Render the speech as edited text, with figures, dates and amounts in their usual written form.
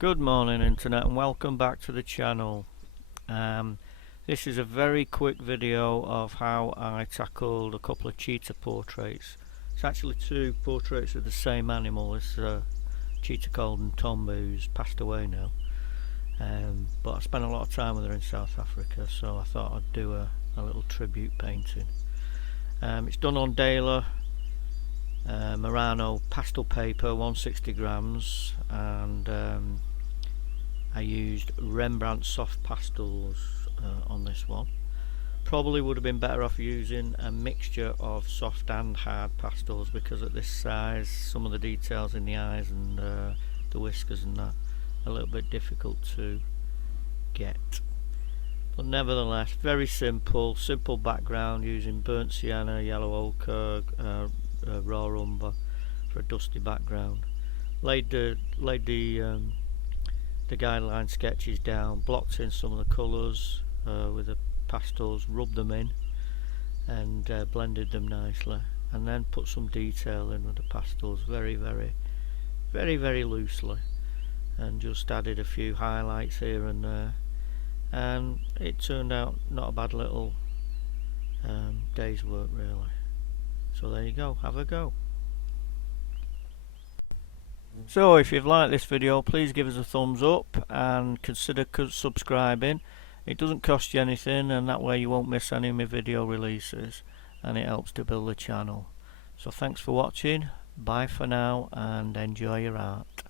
Good morning internet, and welcome back to the channel. This is a very quick video of how I tackled a couple of cheetah portraits. It's actually two portraits of the same animal. It's a cheetah called Tomba, who's passed away now, but I spent a lot of time with her in South Africa, so I thought I'd do a little tribute painting. It's done on Daler Murano pastel paper, 160 grams, and I used Rembrandt soft pastels on this one. Probably would have been better off using a mixture of soft and hard pastels, because at this size some of the details in the eyes and the whiskers and that are a little bit difficult to get. But nevertheless, very simple background using burnt sienna, yellow ochre, raw umber for a dusty background. Laid the guideline sketches down, blocked in some of the colours with the pastels, rubbed them in and blended them nicely, and then put some detail in with the pastels very loosely, and just added a few highlights here and there, and it turned out not a bad little day's work really. So there you go, have a go. So if you've liked this video, please give us a thumbs up and consider subscribing. It doesn't cost you anything, and that way you won't miss any of my video releases, and it helps to build the channel. So thanks for watching, bye for now, and enjoy your art.